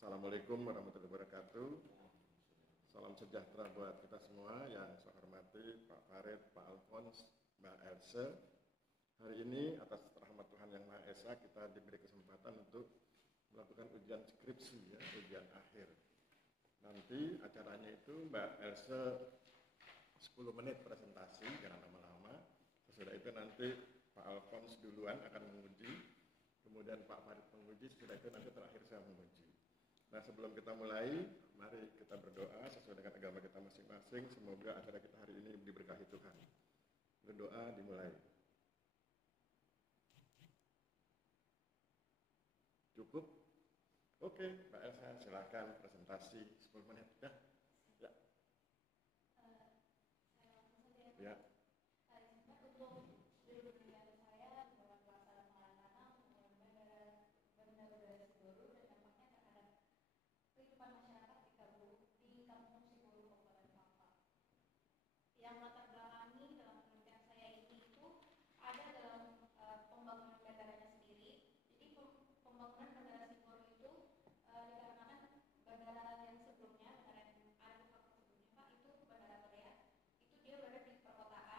Assalamualaikum warahmatullahi wabarakatuh. Salam sejahtera buat kita semua yang saya hormati Pak Farid, Pak Alfons, Mbak Else. Hari ini atas rahmat Tuhan Yang Maha Esa kita diberi kesempatan untuk melakukan ujian skripsi, ujian akhir. Nanti acaranya itu Mbak Else 10 menit presentasi, jangan lama-lama. Sesudah itu nanti Pak Alfons duluan akan menguji, kemudian Pak Farid menguji, sesudah itu nanti terakhir saya menguji. Nah, sebelum kita mulai, mari kita berdoa sesuai dengan agama kita masing-masing. Semoga acara kita hari ini diberkahi Tuhan. Berdoa dimulai. Cukup? Oke, Mbak Elsa, silakan presentasi 10 menit. Ya. Ya. Ya. Untuk diri saya dalam pelaksanaan tanam benda-benda Siburu dan dampaknya terhadap kehidupan masyarakat di Kampung Siburu, Kabupaten Pampa. Yang latar belakangi dalam penelitian saya ini itu ada dalam pembangunan bandaranya sendiri. Jadi pembangunan bandara Siburu itu dikarenakan bandara yang sebelumnya, bandara yang ada di sebelumnya Pak, itu Bandara Korea, itu dia berada di perkotaan.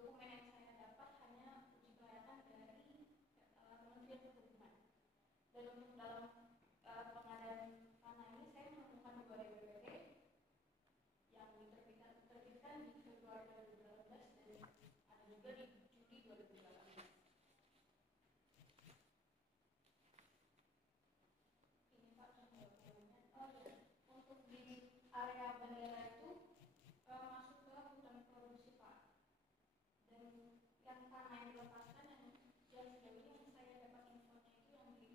dokumen yang saya dapat hanya uji kelayakan dari Kementerian Perhubungan. Dan untuk dalam pengadaan tanah ini saya menemukan 2 DWP yang diterbitkan di Februari 2018 dan ada juga di Juli 2018. Ini Pak contohnya. Oh ya, untuk di area bandara itu masuk ke hutan produksi Pak. Dan yang tanah yang dilepaskan yang sejauh ini yang saya dapat infonya itu yang di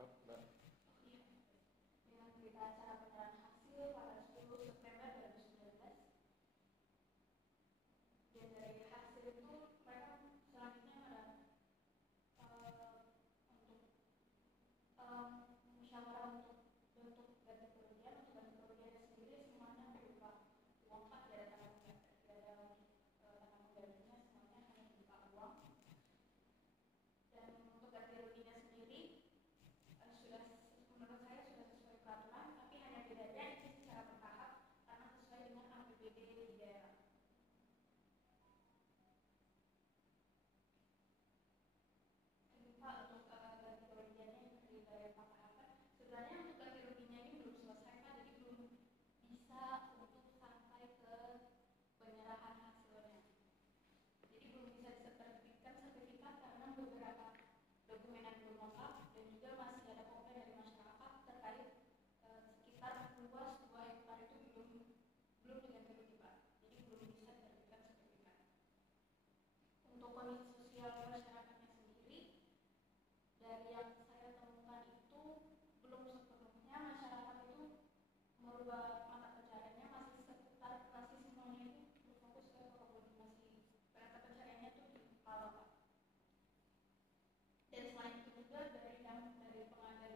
Cepat, Mbak. Dengan berita acara penyerahan hasil pada 10 September 2019. Dan dari hasil itu mereka selanjutnya ada untuk musyawarah untuk ganti kerugian. Untuk ganti kerugian sendiri semuanya berupa uang pas, tidak ada tanggal penggantinya, semuanya hanya berupa uang. Dan untuk ganti ruginya sendiri sudah, menurut saya sudah sesuai peraturan, tapi hanya bedanya ini secara bertahap karena sesuai dengan APBD di daerah. Ini Pak, untuk ganti kerugiannya terdiri dari empat tahapan. Sebenarnya untuk ganti ruginya ini belum selesai Pak, jadi belum bisa untuk sampai ke penyerahan hasilnya. Jadi belum bisa diterbitkan sertifikat karena beberapa dokumen yang belum lengkap, dan juga masih ada komplain dari masyarakat terkait sekitar luas 2 hektar itu belum diganti rugi Pak. Jadi belum bisa diterbitkan sertifikat. Untuk kondisi sosial masyarakatnya sendiri, dari yang saya temukan itu belum sepenuhnya masyarakat itu merubah mata pencariannya, masih semuanya itu berfokus ke kebun, masih mata pencariannya itu di kepala Pak. Dan selain itu juga dari pengembangan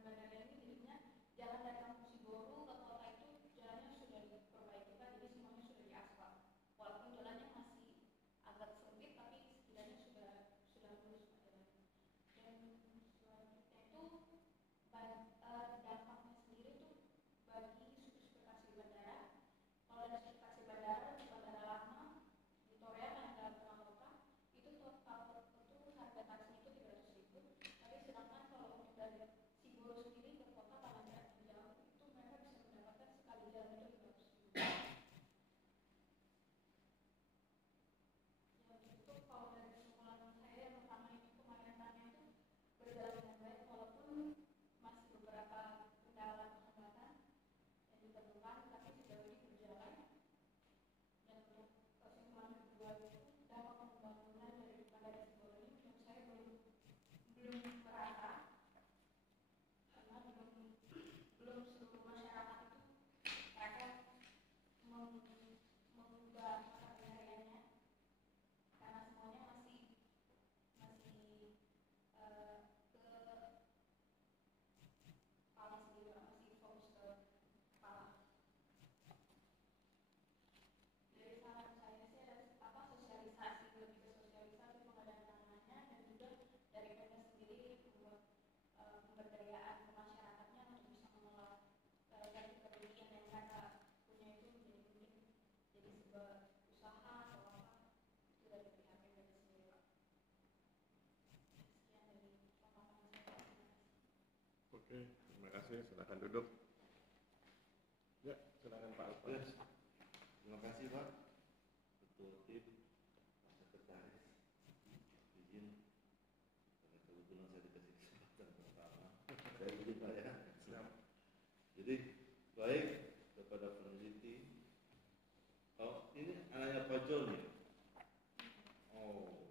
bandara ini jadinya jalan dari Kampung Siboru ke kota itu jalannya sudah diperbaiki Pak, jadi semuanya sudah diaspal. Walaupun jalannya masih agak sempit, tapi setidaknya sudah mulus Pak jalannya. Dan selanjutnya itu dampaknya sendiri tuh bagi spesifikasi bandara. Kalau dari spesifikasi bandara di bandara lama di Torea yang dalam tengah kota itu total itu harga taksinya itu 300.000. Tapi sedangkan kalau untuk dari Siboru sendiri ke kota paling jauh itu mereka bisa mendapatkan sekali jalan itu 500.000. Ya untuk itu kalau dari kesimpulan saya yang pertama itu pemayanannya itu berjalan dengan baik, walaupun masih beberapa kendala penghambatan yang ditemukan, tapi sejauh ini berjalan. Dan untuk kesimpulan kedua itu dampak pembangunan dari bandara Siboru ini menurut saya belum merata, karena belum seluruh masyarakat itu mereka mengubah mata pencariannya, karena semuanya masih ke kepala sendiri, masih fokus ke kepala. Dari saran saya sih ada sosialisasi, lebih ke sosialisasi pengadaan tanahnya, dan juga dari Pemda sendiri membuat pemberdayaan ke masyarakatnya untuk bisa mengelola ganti kerugian yang mereka punya itu menjadi sebuah usaha atau apa, itu dari pihak Pemda sendiri Pak. Sekian dari pemaparan saya. Oke, terima kasih. Silakan duduk. Ya, silakan Pak Alfons. Terima kasih Pak Ketua Tim, Pak Sekretaris, izin karena kebetulan saya dikasih kesempatan pertama, saya izin Pak ya. Siap. Jadi baik kepada peneliti. Oh ini anaknya Pak John ya? Oh,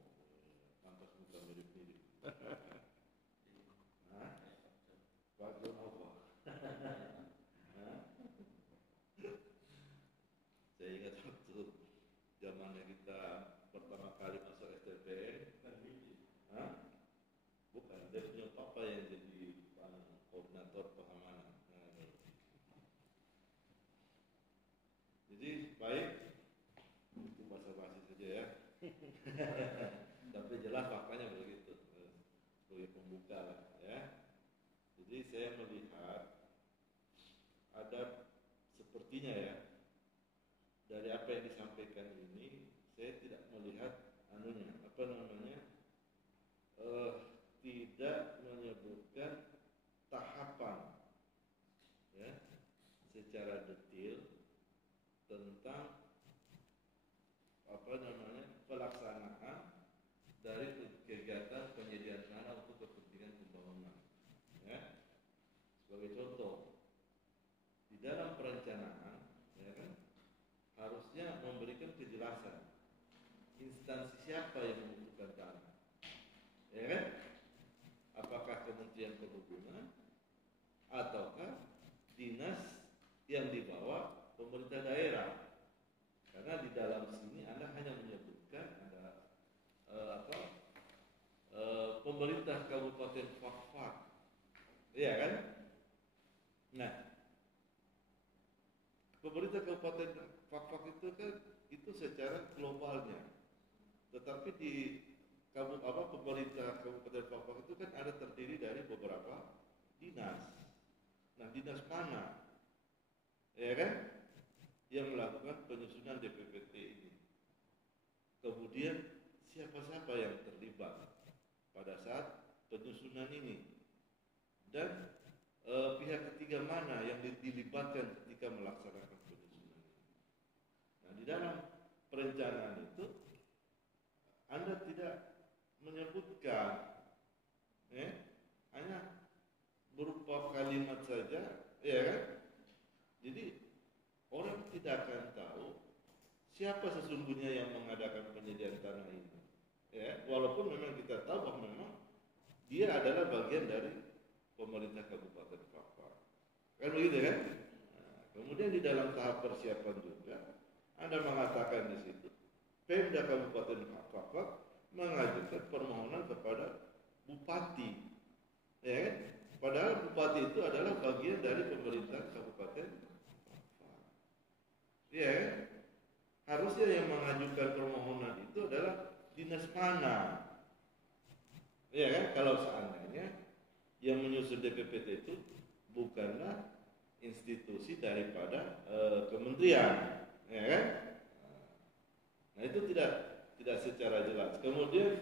pantas muka mirip-mirip. Hah? Pak John apa? Saya ingat waktu zamannya kita pertama kali masuk STPN. Hah? Bukan, dia punya papa yang jadi koordinator pengamanan. Jadi baik, itu basa-basi saja ya. Tapi jelas faktanya begitu, sebagai pembuka lah ya. Jadi saya melihat ada sepertinya ya, dari apa yang disampaikan ini saya tidak melihat tidak menyebutkan tahapan ya secara detail tentang pelaksanaan dari kegiatan penyediaan tanah untuk kepentingan pembangunan ya. Sebagai contoh, di dalam perencanaan ya kan, harusnya memberikan kejelasan instansi siapa yang membutuhkan tanah, ya kan? Apakah Kementerian Kementerian Perhubungan ataukah dinas yang dibawa pemerintah daerah. Karena di dalam sini Anda hanya menyebutkan ada pemerintah Kabupaten Fakfak, iya kan? Nah, pemerintah Kabupaten Fakfak itu kan itu secara globalnya, tetapi di pemerintah Kabupaten Fakfak itu kan ada terdiri dari beberapa dinas. Nah, dinas mana, ya kan, yang melakukan penyusunan DPPT ini? Kemudian siapa-siapa yang terlibat pada saat penyusunan ini, dan pihak ketiga mana yang dilibatkan ketika melaksanakan penyusunan ini. Nah, di dalam perencanaan itu Anda tidak menyebutkan, hanya berupa kalimat saja, ya kan? Jadi orang tidak akan tahu siapa sesungguhnya yang mengadakan penyediaan tanah ini. Ya, walaupun memang kita tahu bahwa memang dia adalah bagian dari pemerintah Kabupaten Fakfak. Kan begitu kan? Nah, kemudian di dalam tahap persiapan juga Anda mengatakan di situ Pemda Kabupaten Fakfak mengajukan permohonan kepada bupati. Ya kan? Padahal bupati itu adalah bagian dari pemerintah Kabupaten Fakfak. Ya kan? Harusnya yang mengajukan permohonan itu adalah dinas mana? Ya kan? Kalau seandainya yang menyusun DPPT itu bukanlah institusi daripada kementerian, ya kan? Nah, itu tidak secara jelas. Kemudian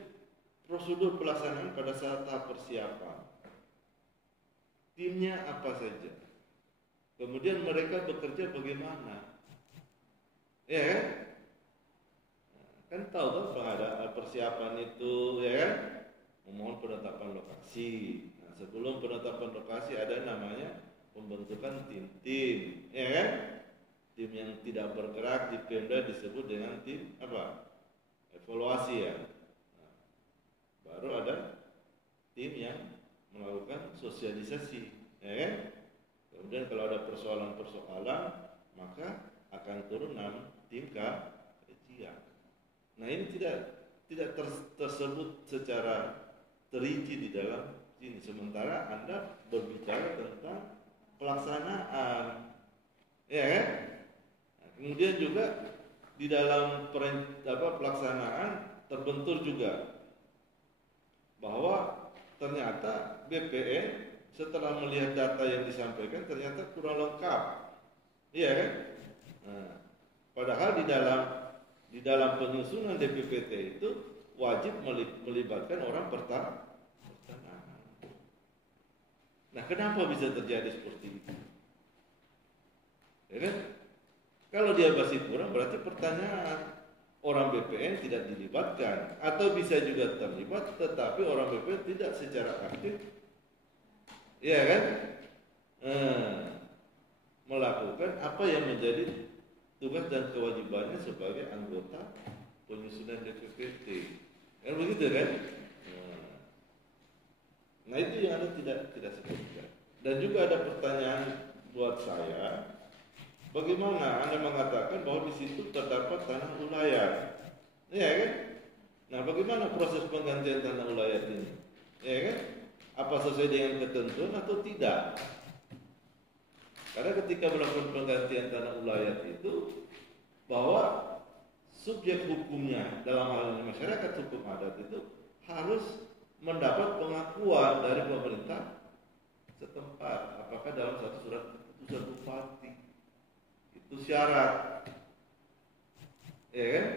prosedur pelaksanaan pada saat tahap persiapan, timnya apa saja, kemudian mereka bekerja bagaimana, ya kan? Kan tahu kan pengadaan persiapan itu, ya kan? Memohon penetapan lokasi. Nah, sebelum penetapan lokasi ada namanya pembentukan tim-tim, ya kan? Tim yang tidak bergerak di Pemda disebut dengan tim apa? Evaluasi, ya. Nah, baru ada tim yang melakukan sosialisasi, ya kan? Kemudian kalau ada persoalan-persoalan, maka akan turun tim kajian. Nah, ini tidak tersebut secara terinci di dalam sini. Sementara Anda berbicara tentang pelaksanaan, ya kan? Nah, kemudian juga di dalam pelaksanaan terbentur juga bahwa ternyata BPN setelah melihat data yang disampaikan ternyata kurang lengkap, iya kan? Nah, padahal di dalam penyusunan DPPT itu wajib melibatkan orang pertanahan. Nah, kenapa bisa terjadi seperti itu? Ya kan? Kalau dia masih kurang, berarti pertanyaan orang BPN tidak dilibatkan, atau bisa juga terlibat, tetapi orang BPN tidak secara aktif, ya kan? Melakukan apa yang menjadi tugas dan kewajibannya sebagai anggota penyusunan DPPT. Kan begitu kan? Nah, itu yang Anda tidak sebutkan. Dan juga ada pertanyaan buat saya, bagaimana Anda mengatakan bahwa di situ terdapat tanah ulayat? Ya kan? Nah, bagaimana proses penggantian tanah ulayat ini? Ya kan? Apa sesuai dengan ketentuan atau tidak? Karena ketika melakukan penggantian tanah ulayat itu, bahwa subjek hukumnya dalam hal ini masyarakat hukum adat itu harus mendapat pengakuan dari pemerintah setempat. Apakah dalam satu surat keputusan bupati? Itu syarat, ya kan?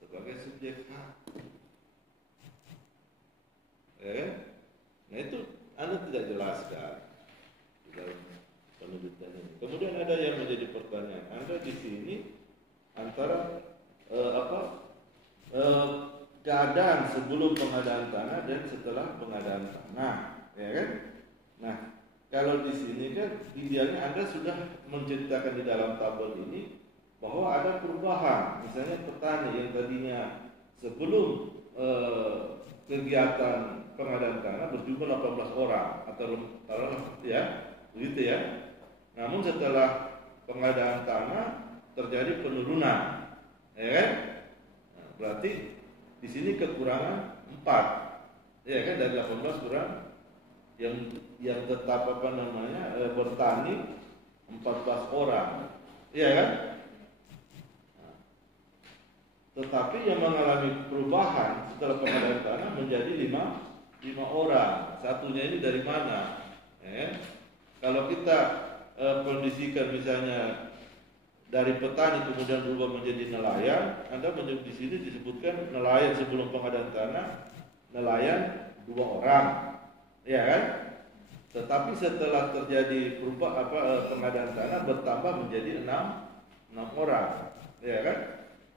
Sebagai subjek hak, ya kan? Nah, itu Anda tidak jelaskan di dalam penelitian ini. Kemudian ada yang menjadi pertanyaan Anda di sini antara keadaan sebelum pengadaan tanah dan setelah pengadaan tanah, ya kan? Nah, kalau di sini kan idealnya Anda sudah menceritakan di dalam tabel ini bahwa ada perubahan. Misalnya petani yang tadinya sebelum kegiatan pengadaan tanah berjumlah 18 orang atau ya, begitu ya. Namun setelah pengadaan tanah terjadi penurunan, ya kan? Nah, berarti di sini kekurangan 4, ya kan, dari 18 kurang yang tetap bertani 14 orang, ya kan? Nah, tetapi yang mengalami perubahan setelah pengadaan tanah menjadi 5 orang. Satunya ini dari mana? Kalau kita kondisikan misalnya dari petani kemudian berubah menjadi nelayan, Anda di sini disebutkan nelayan sebelum pengadaan tanah, nelayan 2 orang, ya kan? Tetapi setelah terjadi pengadaan tanah bertambah menjadi 6 orang, ya kan?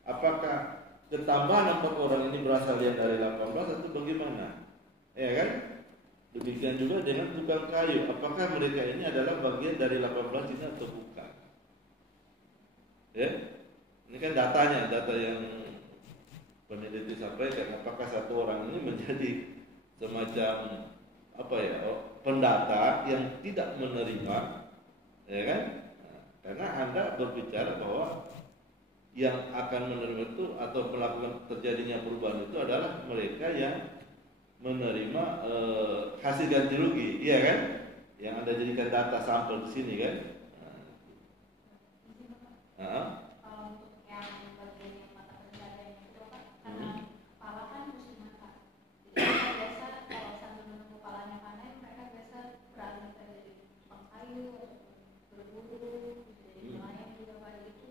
Apakah ketambahan 4 orang ini berasal dari 18 atau bagaimana? Ya kan? Demikian juga dengan tukang kayu. Apakah mereka ini adalah bagian dari 18 ini atau bukan? Ya, ini kan data yang peneliti sampaikan. Apakah satu orang ini menjadi semacam pendata yang tidak menerima, ya kan? Nah, karena Anda berbicara bahwa yang akan menerima itu atau melakukan terjadinya perubahan itu adalah mereka yang menerima hasil ganti rugi, iya kan? Yang Anda jadikan data sampel di sini kan? Kalau untuk yang bagian yang mata pencaharian itu Pak, karena pala kan musim makan. Jadi mereka biasa kalau sambil menunggu palanya panen, mereka biasa beralih ke jadi tukang kayu atau berburu, jadi nelayan juga Pak. Itu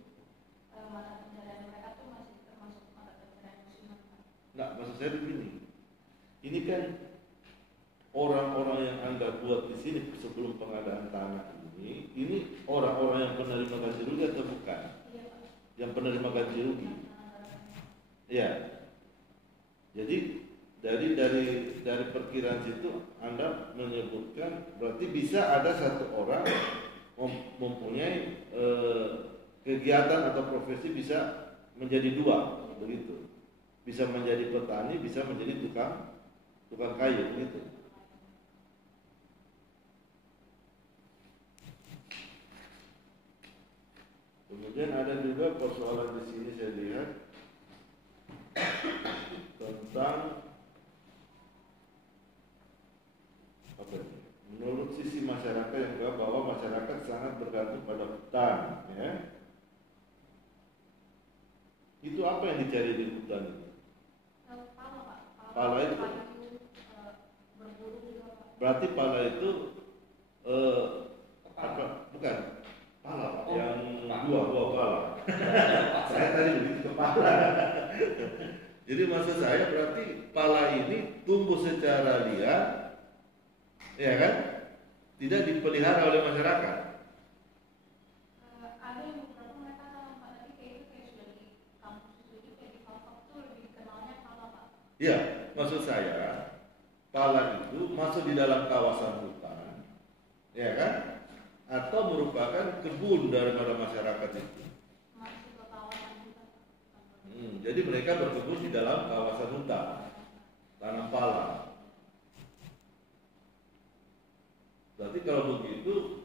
mata pencaharian mereka tuh masih termasuk mata pencaharian musiman Pak. Nah, maksud saya begini. Ini kan orang-orang yang Anda buat di sini sebelum pengadaan tanah ini orang-orang yang penerima ganti rugi atau bukan? Iya Pak. Yang penerima ganti rugi. Ya. Jadi dari perkiraan situ Anda menyebutkan berarti bisa ada satu orang mempunyai kegiatan atau profesi bisa menjadi 2, begitu. Bisa menjadi petani, bisa menjadi tukang kayu, begitu. Kemudian ada juga persoalan di sini saya lihat tentang menurut sisi masyarakat yang bahwa masyarakat sangat bergantung pada hutan, ya. Itu apa yang dicari di hutan itu? Pala Pak. Pala itu. Berburu juga Pak. Berarti pala itu bukan pala yang buah pala. Saya tadi begitu ke pala. Jadi maksud saya berarti pala ini tumbuh secara liar, ya kan? Tidak dipelihara oleh masyarakat. Ada yang beberapa mereka tanam Pak, tadi kayak sudah di kampus itu kayak di Kalpak tuh lebih dikenalnya pala Pak. Ya, maksud saya pala itu masuk di dalam kawasan hutan, ya kan? Atau merupakan kebun daripada masyarakat itu. Masuk ke kawasan hutan. Jadi mereka berkebun di dalam kawasan hutan, tanam pala. Berarti kalau begitu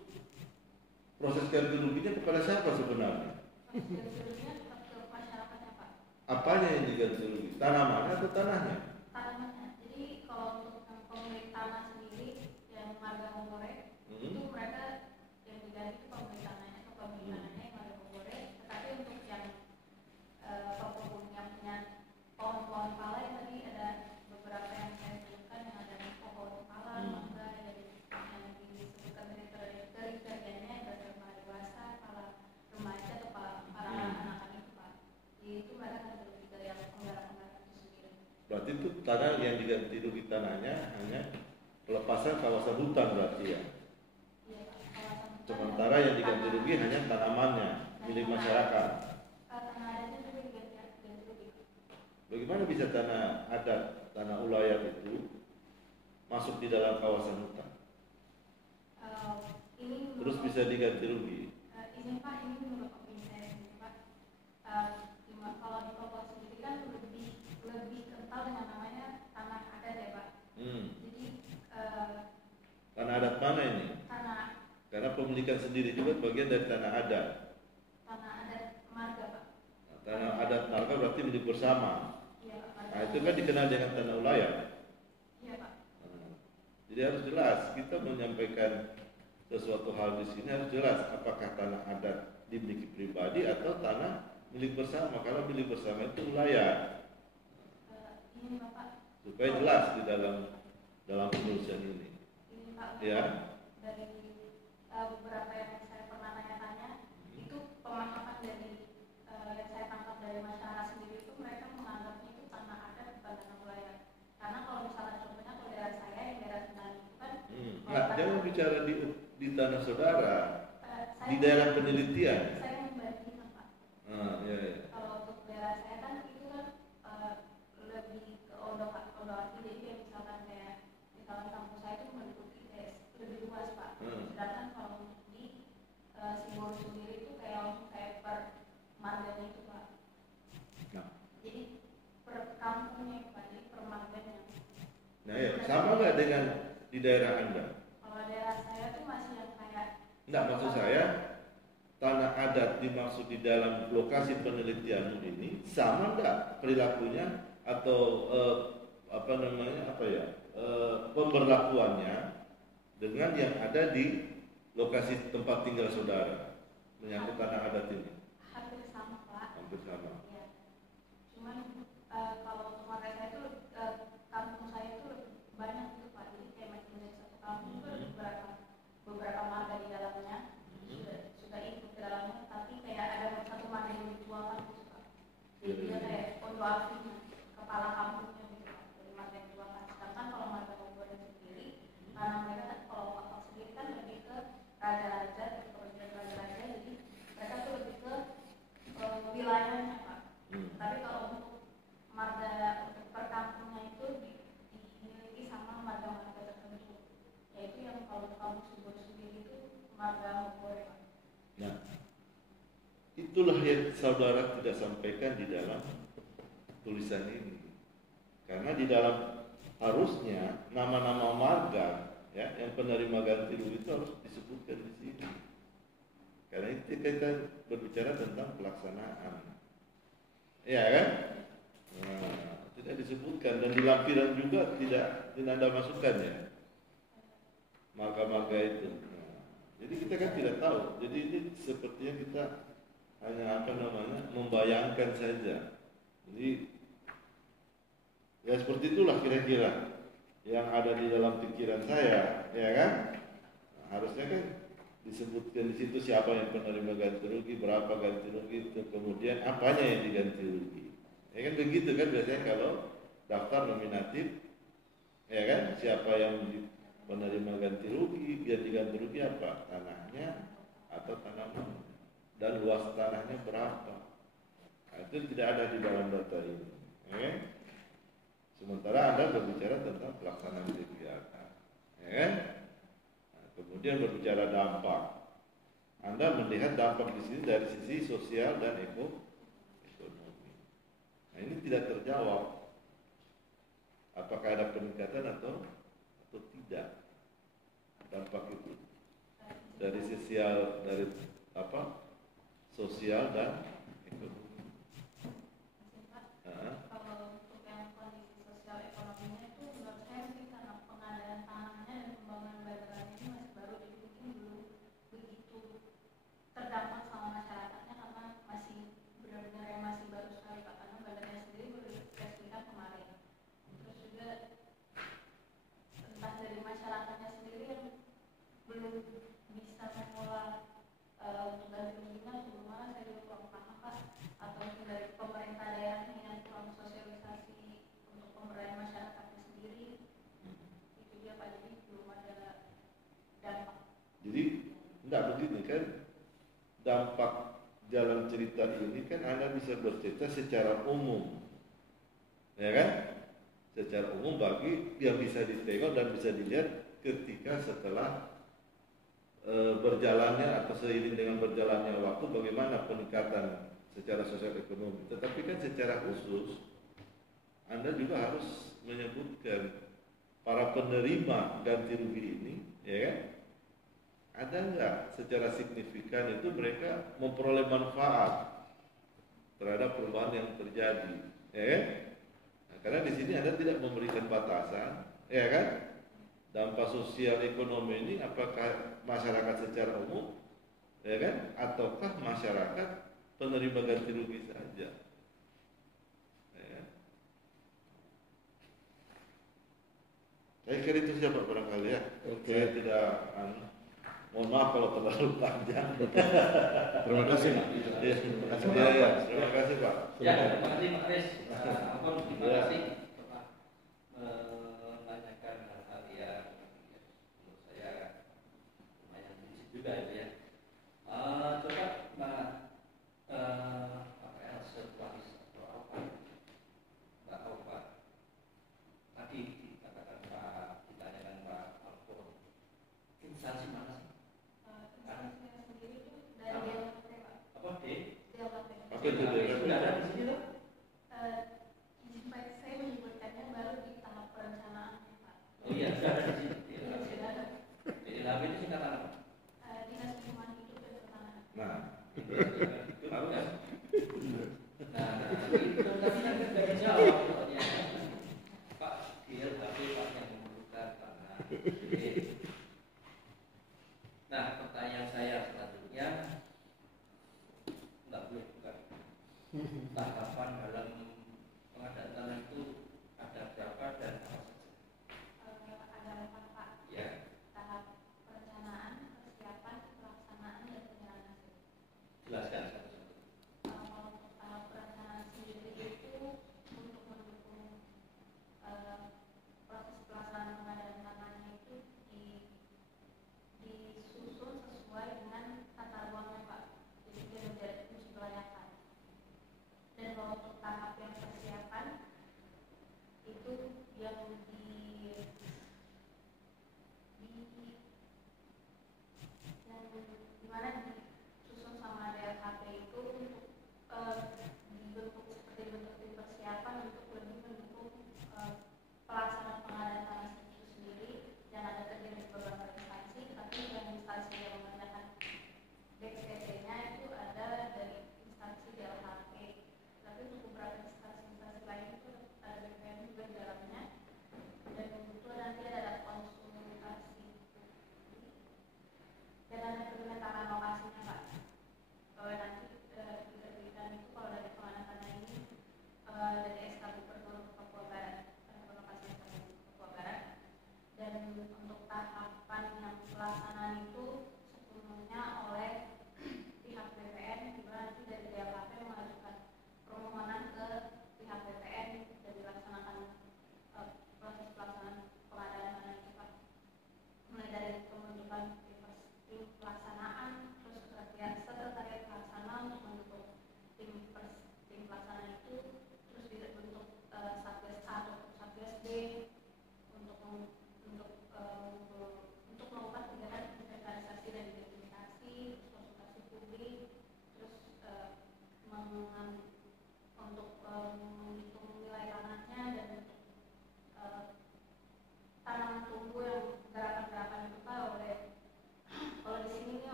proses ganti ruginya kepada siapa sebenarnya? Ganti ruginya tetap ke masyarakatnya Pak. Apanya yang diganti rugi? Tanamannya atau tanahnya? Tanamannya. Jadi kalau untuk pemilik tanah sendiri yang warga Bonggorek, itu mereka yang diganti itu pemilik tanahnya atau pemilik tanahnya yang warga Bonggorek. Tetapi untuk yang pekebun yang punya pohon-pohon pala yang tadi ada beberapa yang saya sebutkan yang ada pohon pala, mangga, yang disebutkan kriterianya ada pala dewasa, pala remaja atau pala anak-anak itu Pak. Jadi itu mereka akan lebih dari yang penggarap-penggarap itu sendiri. Berarti itu tanah yang diganti rugi tanahnya hanya pelepasan kawasan hutan berarti ya. Iya Pak, kawasan hutan. Sementara yang diganti rugi hanya tanamannya milik masyarakat. Tanah adatnya juga diganti rugi. Bagaimana bisa tanah adat, tanah ulayat itu masuk di dalam kawasan hutan? Terus bisa diganti rugi? Izin Pak, ini menurut opini saya sendiri Pak. Kalau di Papua sendiri kan lebih kental dengan namanya tanah adat ya Pak. mana ini? Karena pemilikan sendiri juga bagian dari tanah adat. Tanah adat marga, Pak. Tanah adat marga berarti milik bersama. Iya, Pak. Nah, itu kan dikenal dengan tanah ulayah. Iya, Pak. Jadi harus jelas kita menyampaikan sesuatu hal di sini harus jelas apakah tanah adat dimiliki pribadi atau tanah milik bersama. Kalau milik bersama itu ulayah. Ini Bapak. Supaya jelas di dalam penulisan ini. Ini Pak. Ya. Dari beberapa yang saya pernah tanya-tanya, itu pemahaman dari yang saya tangkap dari masyarakat sendiri itu mereka menganggapnya itu tanah adat bukan tanah ulayah. Karena kalau misalnya contohnya kalau daerah saya yang daerah Sentani itu kan. Nah, jangan bicara di tanah saudara, di Saya daerah penelitian. membandingkan Pak. Iya. Kalau untuk daerah saya kan itu kan lebih ke ondo arti, jadi kayak misalkan kampus saya itu meliputi lebih luas Pak. Sedangkan kalau di Siboro sendiri itu kayak langsung kayak per marganya itu Pak. Nah. Jadi per kampungnya Pak, jadi per marganya. Nah, ya, sama nggak dengan di daerah Anda? Kalau daerah saya tuh masih yang kayak. Enggak, maksud saya tanah adat dimaksud di dalam lokasi penelitianmu ini sama enggak perilakunya atau pemberlakuannya dengan yang ada di lokasi tempat tinggal saudara menyangkut tanah adat ini? Hampir sama Pak. Hampir sama. Ya. Cuman kalau untuk marga saya itu kampung saya itu lebih banyak gitu Pak. Jadi kayak macam dari satu kampung itu ada beberapa marga di dalamnya sudah ikut ke dalamnya, tapi kayak ada satu marga yang dijualkan gitu Pak. Jadi dia kayak Ondo Alfinya, kepala kampungnya gitu Pak, dari marga yang dijualkan. Sedangkan kalau marga Bogor sendiri, karena mereka kan kalau Bapak sendiri kan lebih ke raja-raja, keperluan raja-raja, jadi mereka tuh lebih ke wilayahnya Pak. Tapi kalau untuk marga untuk perkampungnya itu dimiliki sama marga-marga tertentu, yaitu yang kalau kamu Siboro sendiri itu marga Bogor Pak. Nah, itulah yang saudara tidak sampaikan di dalam tulisan ini. Karena di dalam harusnya nama-nama marga ya yang penerima ganti rugi itu harus disebutkan di sini. Karena itu kita berbicara tentang pelaksanaan. Iya kan? Nah, tidak disebutkan dan di lampiran juga tidak Anda masukkan ya. Marga-marga itu. Jadi kita kan tidak tahu. Jadi ini sepertinya kita hanya membayangkan saja. Jadi ya seperti itulah kira-kira yang ada di dalam pikiran saya, ya kan? Nah, harusnya kan disebutkan di situ siapa yang penerima ganti rugi, berapa ganti rugi, itu kemudian apanya yang diganti rugi. Ya kan begitu kan biasanya kalau daftar nominatif, ya kan? Siapa yang penerima ganti rugi, yang diganti rugi apa? Tanahnya atau tanaman, dan luas tanahnya berapa? Nah, itu tidak ada di dalam data ini. Okay? Sementara Anda berbicara tentang pelaksanaan kegiatan, okay? Nah, kemudian berbicara dampak. Anda melihat dampak di sini dari sisi sosial dan ekonomi. Nah, ini tidak terjawab. Apakah ada peningkatan atau tidak dampak itu dari sosial, sosial dan ekonomi. Kalau untuk yang kondisi sosial ekonominya itu menurut saya mungkin karena pengadaan tanahnya dan pembangunan bandaranya ini masih baru, jadi mungkin belum begitu terdampak sama masyarakatnya karena masih benar-benar yang masih baru sekali Pak, karena bandarnya sendiri baru diresmikan kemarin. Terus juga entah dari masyarakatnya sendiri yang belum bisa mengelola untuk ganti ruginya bagaimana, saya juga kurang paham Pak, atau mungkin dari pemerintah daerahnya yang kurang sosialisasi untuk pemberdayaan masyarakatnya sendiri, itu dia Pak, jadi belum ada dampak. Jadi enggak begini kan, dampak jalan cerita ini kan Anda bisa bercerita secara umum, ya kan? Secara umum bagi yang bisa ditengok dan bisa dilihat ketika setelah berjalannya atau seiring dengan berjalannya waktu bagaimana peningkatan secara sosial ekonomi. Tetapi kan secara khusus Anda juga harus menyebutkan para penerima ganti rugi ini, ya kan? Ada nggak secara signifikan itu mereka memperoleh manfaat terhadap perubahan yang terjadi, ya kan? Nah, karena di sini Anda tidak memberikan batasan, ya kan? Dampak sosial ekonomi ini apakah masyarakat secara umum, ya kan? Ataukah masyarakat penerima ganti rugi saja? Ya. Saya kira itu saja Pak barangkali ya. Oke. Saya tidak, mohon maaf kalau terlalu panjang. Terima kasih. Ya, Terima kasih, ya, ya. Pak. Terima kasih Pak. Ya, terima kasih Pak Aris. Terima Ya. kasih telah menanyakan hal-hal yang menurut saya lumayan prinsip juga ya. Coba Mbak Elsa atau apa? Mbak Alfa. Tadi dikatakan Pak, ditanyakan Pak Alfon. Instansi mana sih? Instansi saya sendiri itu dari DLKP, Pak. Apa D? DLKP. Apa itu DLKP? Sudah ada di sini loh. Izin Pak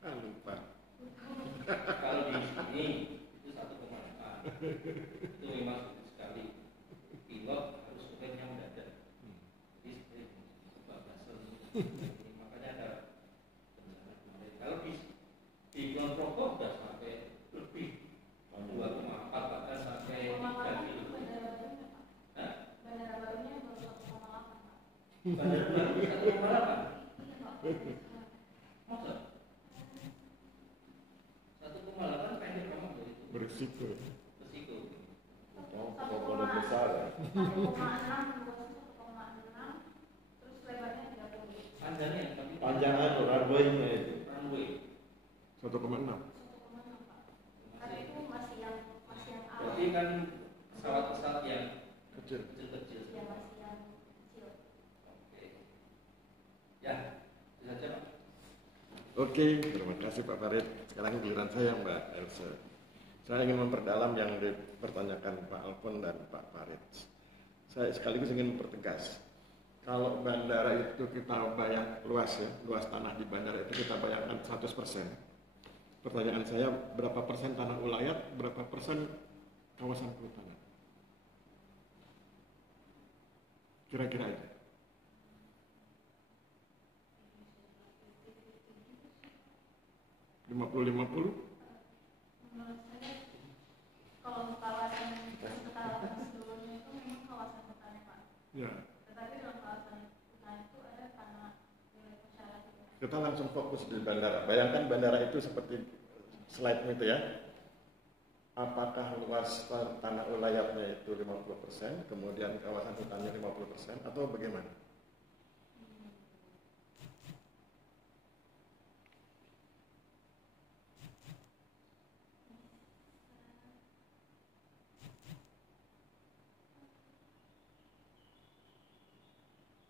Lupa. Kalau di sini itu 1,5. Itu memang sedikit sekali. Pilot harus supirnya mendadak. Jadi seperti kebablasan. Makanya ada bencana kemarin. Kalau di Kulon Progo sudah sampai lebih 2,4 bahkan sampai 3 kilo. Bandara barunya baru 1,8. Bandara baru 1,8. Masa? 1,8 pendek banget loh itu. Berisiko. Resiko. Komponen besar ya. 1,6, terus lebarnya 30. Panjangnya tapi Panjangan runway-nya itu. runway. 1,6. 1,6 Pak. Tapi itu masih yang awal. Berarti kan pesawat-pesawat yang Kecil. kecil-kecil. Ya masih yang kecil. Oke. Ya, itu saja Pak. Oke, terima kasih Pak Farid. Sekarang giliran saya Mbak Elsa. Saya ingin memperdalam yang dipertanyakan Pak Alfon dan Pak Farid. Saya sekaligus ingin mempertegas. Kalau bandara itu kita bayang luas ya, luas tanah di bandara itu kita bayangkan 100%. Pertanyaan saya, berapa persen tanah ulayat, berapa persen kawasan kehutanan? Kira-kira itu. 50-50? Menurut saya kalau untuk kawasan sebelumnya itu memang kawasan hutan ya Pak. Ya. Tetapi dalam kawasan hutan itu ada tanah milik masyarakat. Kita langsung fokus di bandara. Bayangkan bandara itu seperti slide itu ya. Apakah luas tanah ulayatnya itu 50%, kemudian kawasan hutannya 50%, atau bagaimana?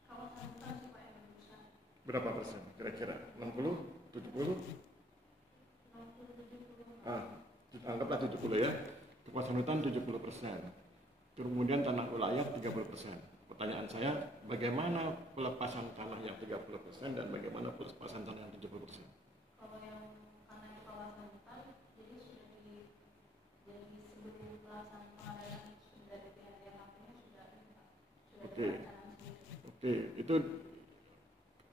Kawasan hutan supaya lebih besar. Berapa persen? Kira-kira 60, 70? 60-70. Anggaplah 70 ya. Kawasan hutan 70%. Kemudian tanah ulayat 30%. Pertanyaan saya, bagaimana pelepasan tanah yang 30% dan bagaimana pelepasan tanah yang 70%? Kalau yang karena itu kawasan hutan, jadi sudah jadi sebelum pelaksanaan pengadaan sudah dari pihak DKP-nya sudah Oke. direncanakan sendiri. Oke, itu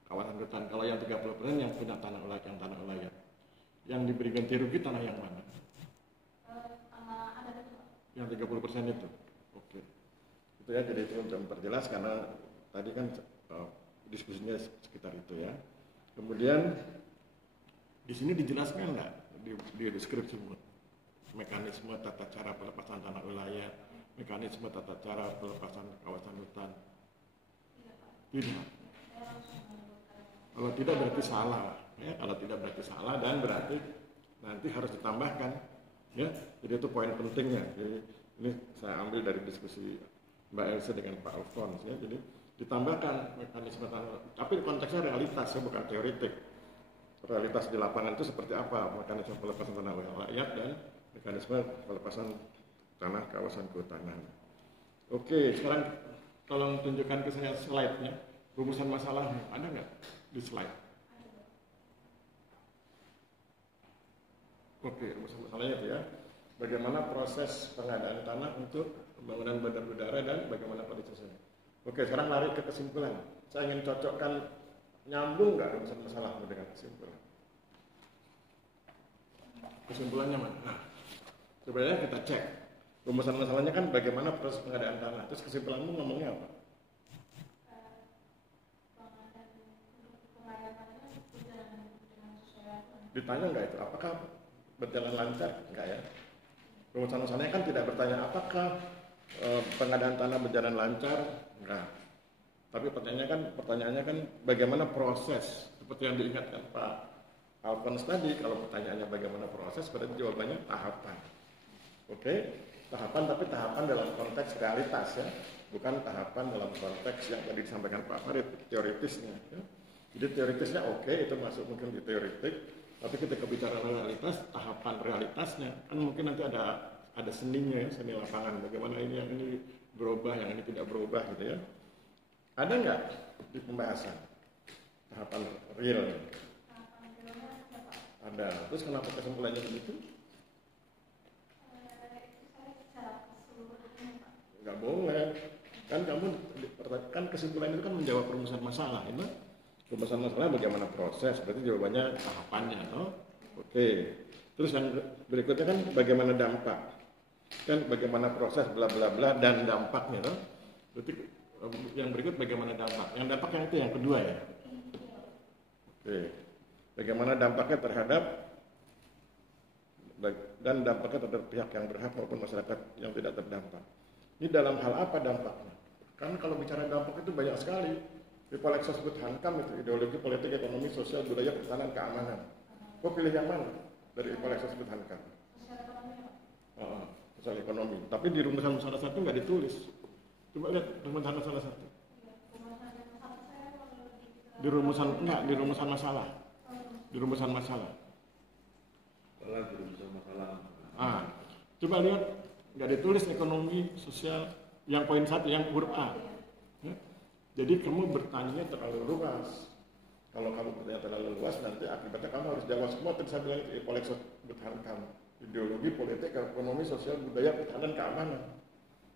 kawasan hutan. Kalau yang 30% yang punya tanah ulayat, yang tanah ulayat. Yang diberi ganti rugi tanah yang mana? Ada itu Pak. Yang 30% itu. Oke. Itu ya, jadi itu untuk memperjelas karena tadi kan diskusinya sekitar itu ya. Kemudian di sini dijelaskan nggak di deskripsi mekanisme tata cara pelepasan tanah ulayat, mekanisme tata cara pelepasan kawasan hutan? Tidak. Kalau tidak berarti salah, ya. Kalau tidak berarti salah dan berarti nanti harus ditambahkan, ya. Jadi itu poin pentingnya. Jadi ini saya ambil dari diskusi Mbak Elsa dengan Pak Alfons, ya. Jadi ditambahkan mekanisme tanah, tapi konteksnya realitas, ya, bukan teoritik. Realitas di lapangan itu seperti apa? Mekanisme pelepasan tanah ulayat dan mekanisme pelepasan tanah kawasan kehutanan. Oke, sekarang tolong tunjukkan ke saya slide-nya. Rumusan masalahnya ada nggak di slide? Oke, rumusan masalahnya itu ya. Bagaimana proses pengadaan tanah untuk pembangunan bandar udara dan bagaimana pendistribusinya. Oke, sekarang lari ke kesimpulan. Saya ingin cocokkan, nyambung nggak rumusan masalahmu dengan kesimpulan? Kesimpulannya mana? Nah, sebenarnya kita cek. Rumusan masalahnya kan bagaimana proses pengadaan tanah. Terus kesimpulanmu ngomongnya apa? Ditanya nggak itu? Apakah berjalan lancar? Enggak ya. Rumusan masalahnya kan tidak bertanya apakah pengadaan tanah berjalan lancar? Enggak. Tapi pertanyaannya kan bagaimana proses? Seperti yang diingatkan Pak Alfons tadi, kalau pertanyaannya bagaimana proses, berarti jawabannya tahapan. Oke, tahapan, tapi tahapan dalam konteks realitas ya, bukan tahapan dalam konteks yang tadi disampaikan Pak Farid, teoritisnya. Ya. Jadi teoritisnya oke, itu masuk mungkin di teoritik, tapi ketika bicara realitas, tahapan realitasnya kan mungkin nanti ada seninya ya, seni lapangan, bagaimana ini yang ini berubah, yang ini tidak berubah gitu ya. Ada nggak di pembahasan tahapan real? Tahapan realnya ada Pak. Ada. Ada. Terus kenapa kesimpulannya begitu? Nggak boleh. Kan kamu kan kesimpulan itu kan menjawab perumusan masalah, itu perumusan masalah bagaimana proses, berarti jawabannya tahapannya, toh? Oke. Terus yang berikutnya kan bagaimana dampak, kan bagaimana proses bla bla bla dan dampaknya, toh? Berarti yang berikut bagaimana dampak. Yang dampak yang itu yang kedua ya. Oke. Bagaimana dampaknya terhadap dan dampaknya terhadap pihak yang berhak maupun masyarakat yang tidak terdampak. Ini dalam hal apa dampaknya? Kan kalau bicara dampak itu banyak sekali. Di Polexo sebut Hankam itu ideologi politik, ekonomi, sosial, budaya, pertahanan, keamanan. Kok pilih yang mana dari Polexo sebut Hankam? Sosial ekonomi. Tapi di rumusan salah satu nggak ditulis. Coba lihat rumusan salah satu. Di rumusan enggak, di rumusan masalah. Di rumusan masalah. Di rumusan masalah. Coba lihat, nggak ditulis ekonomi, sosial, yang poin 1, yang huruf A. Ya? Jadi kamu bertanya terlalu luas. Kalau kamu bertanya terlalu luas, nanti akibatnya kamu harus jawab semua. Tadi saya bilang itu Polexo bertahankan ideologi, politik, ekonomi, sosial, budaya, pertahanan, keamanan.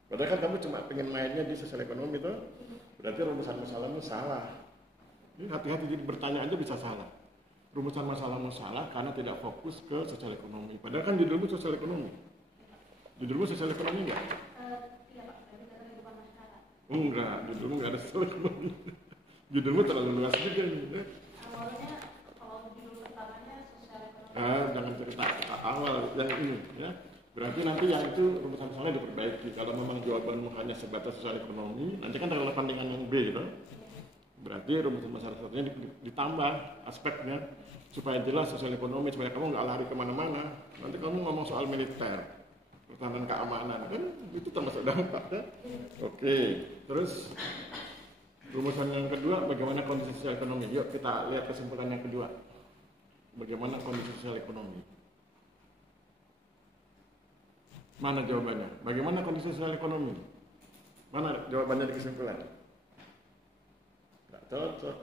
Padahal kan kamu cuma pengen mainnya di sosial ekonomi itu, berarti rumusan masalahmu salah. Ini hati-hati, jadi bertanya aja bisa salah. Rumusan masalahmu salah karena tidak fokus ke sosial ekonomi. Padahal kan judulmu sosial ekonomi. Judulmu sosial ekonomi enggak? Iya Pak, tapi dari kehidupan masyarakat. Enggak, judulmu enggak ada sosial ekonomi. Judulmu terlalu luas juga nih. Awalnya kalau judul pertamanya sosial ekonomi. Jangan cerita awal yang ini ya. Berarti nanti yang itu rumusan masalahnya diperbaiki. Kalau memang jawabanmu hanya sebatas sosial ekonomi, nanti kan relevan dengan yang B gitu. Berarti rumusan masalah satunya ditambah aspeknya supaya jelas sosial ekonomi, supaya kamu nggak lari kemana-mana. Nanti kamu ngomong soal militer, pertahanan, keamanan, kan itu termasuk dampak kan? Oke, terus rumusan yang kedua, bagaimana kondisi sosial ekonomi? Yuk kita lihat kesimpulan yang kedua. Bagaimana kondisi sosial ekonomi? Mana jawabannya? Bagaimana kondisi sosial ekonomi? Mana jawabannya di kesimpulan? Nggak cocok.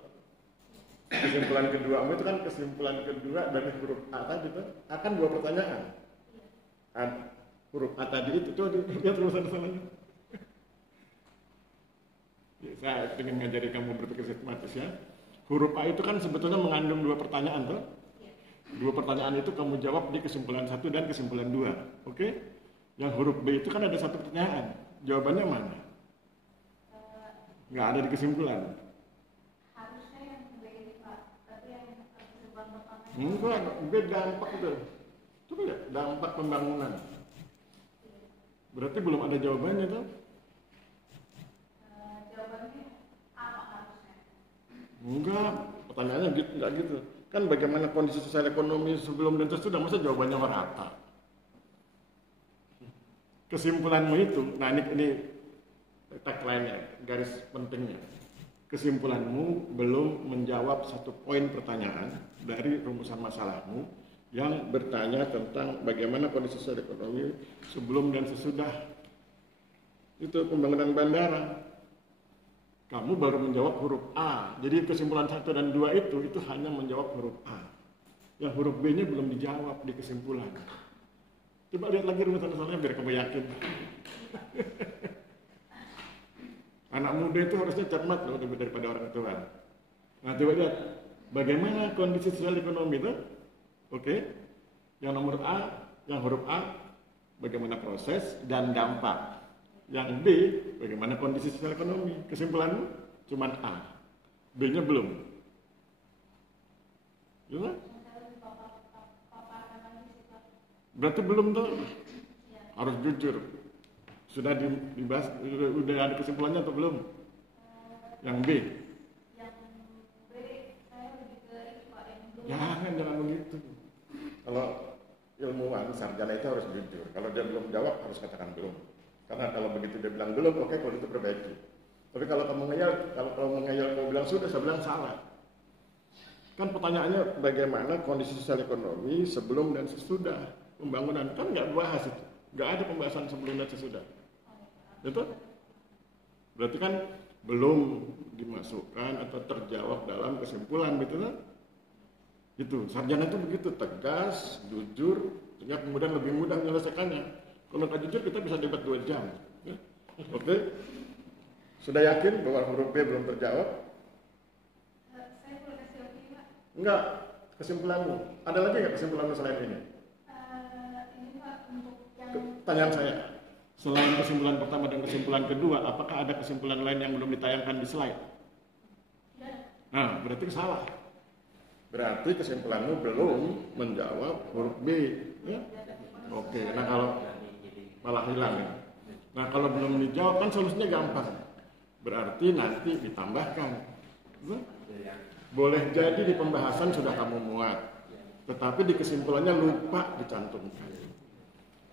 Kesimpulan kedua itu kan kesimpulan kedua dari huruf A tadi itu akan 2 pertanyaan. Huruf A tadi itu tuh lihat rumusan masalahnya. Ya, saya ingin ngajari kamu berpikir sistematis ya. Huruf A itu kan sebetulnya mengandung 2 pertanyaan tuh. 2 pertanyaan itu kamu jawab di kesimpulan 1 dan kesimpulan 2. Oke? Yang huruf B itu kan ada 1 pertanyaan. Jawabannya mana? Nggak ada di kesimpulan. Harusnya yang B Pak, tapi yang kesimpulan pertama. Enggak, B dampak itu. Coba lihat, dampak pembangunan. Berarti belum ada jawabannya tuh. Jawabannya apa harusnya? Enggak, pertanyaannya gitu, enggak gitu. Kan bagaimana kondisi sosial ekonomi sebelum dan sesudah, masa jawabannya merata. Kesimpulanmu itu, nah ini tagline-nya, garis pentingnya. Kesimpulanmu belum menjawab 1 poin pertanyaan dari rumusan masalahmu yang bertanya tentang bagaimana kondisi sosial ekonomi sebelum dan sesudah itu pembangunan bandara. Kamu baru menjawab huruf A. Jadi kesimpulan 1 dan 2 itu hanya menjawab huruf A. Yang huruf B-nya belum dijawab di kesimpulan. Coba lihat lagi rumusan masalahnya biar kamu yakin. Anak muda itu harusnya cermat loh daripada orang tua. Nah coba lihat bagaimana kondisi sosial ekonomi itu. Oke. Yang nomor A, yang huruf A, bagaimana proses dan dampak. Yang B, bagaimana kondisi sosial ekonomi. Kesimpulanmu cuma A. B-nya belum. Gimana? Berarti belum tuh. Harus jujur. Sudah dibahas, udah ada kesimpulannya atau belum? Yang B. Yang B saya lebih ke itu Pak yang belum. Jangan begitu. Kalau ilmuwan sarjana itu harus jujur. Kalau dia belum jawab harus katakan belum. Karena kalau begitu dia bilang belum, oke, kalau itu perbaiki. Tapi kalau kamu ngeyel, kamu bilang sudah, saya bilang salah. Kan pertanyaannya bagaimana kondisi sosial ekonomi sebelum dan sesudah pembangunan, kan nggak bahas itu, nggak ada pembahasan sebelum dan sesudah, betul? Berarti kan belum dimasukkan atau terjawab dalam kesimpulan, betul kan? Itu sarjana itu begitu, tegas, jujur, sehingga kemudian lebih mudah menyelesaikannya. Kalau nggak jujur kita bisa debat 2 jam. Ya. Oke. Sudah yakin bahwa huruf B belum terjawab? Saya boleh kasih opini, Pak? Enggak. Kesimpulanmu. Ada lagi nggak kesimpulanmu selain ini? Ini Pak, untuk yang Pertanyaan saya. Selain kesimpulan pertama dan kesimpulan kedua, apakah ada kesimpulan lain yang belum ditayangkan di slide? Nah, berarti salah. Berarti kesimpulanmu belum menjawab huruf B. Ya? Oke, nah kalau malah hilang ya. Nah kalau belum dijawab kan solusinya gampang. Berarti nanti ditambahkan. Boleh jadi di pembahasan sudah kamu muat, tetapi di kesimpulannya lupa dicantumkan.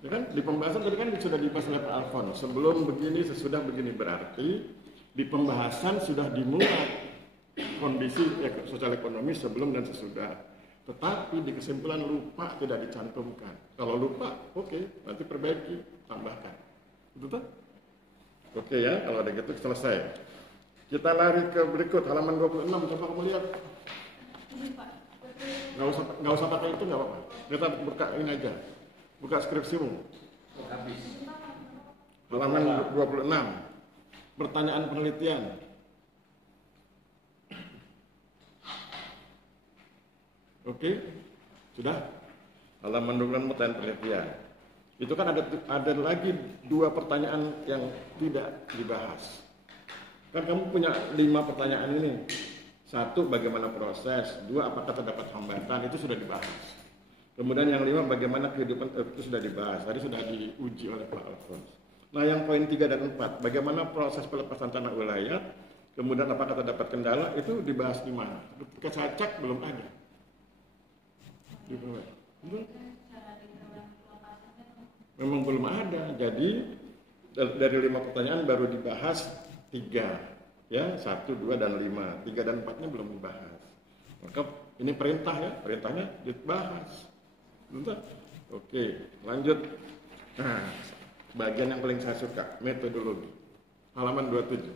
Ya kan? Di pembahasan tadi kan sudah dibahas oleh Pak Alfon. Sebelum begini, sesudah begini, berarti di pembahasan sudah dimuat kondisi sosial ekonomi sebelum dan sesudah. Tetapi di kesimpulan lupa tidak dicantumkan. Kalau lupa, oke, nanti perbaiki, tambahkan. Betul? Oke ya, kalau ada gitu selesai. Kita lari ke berikut halaman 26. Coba kamu lihat. ini Pak, Nggak usah pakai itu nggak apa-apa. Kita buka ini aja. Buka skripsimu. Habis. Halaman 26. Pertanyaan penelitian. Oke, sudah? Halaman 26 pertanyaan penelitian. Itu kan ada lagi 2 pertanyaan yang tidak dibahas. Kan kamu punya 5 pertanyaan ini. 1, bagaimana proses. 2, apakah terdapat hambatan. Itu sudah dibahas. Kemudian yang 5, bagaimana kehidupan, itu sudah dibahas. Tadi sudah diuji oleh Pak Alfons. Nah yang poin 3 dan 4, bagaimana proses pelepasan tanah wilayah. Kemudian apakah terdapat kendala, itu dibahas di mana. Ketika saya cek belum ada. Memang belum ada. Jadi dari 5 pertanyaan baru dibahas 3, ya 1, 2 dan 5. 3 dan 4-nya belum dibahas. Maka ini perintah ya, perintahnya dibahas. Bentar. Oke, lanjut. Nah, bagian yang paling saya suka, metodologi. Halaman 27.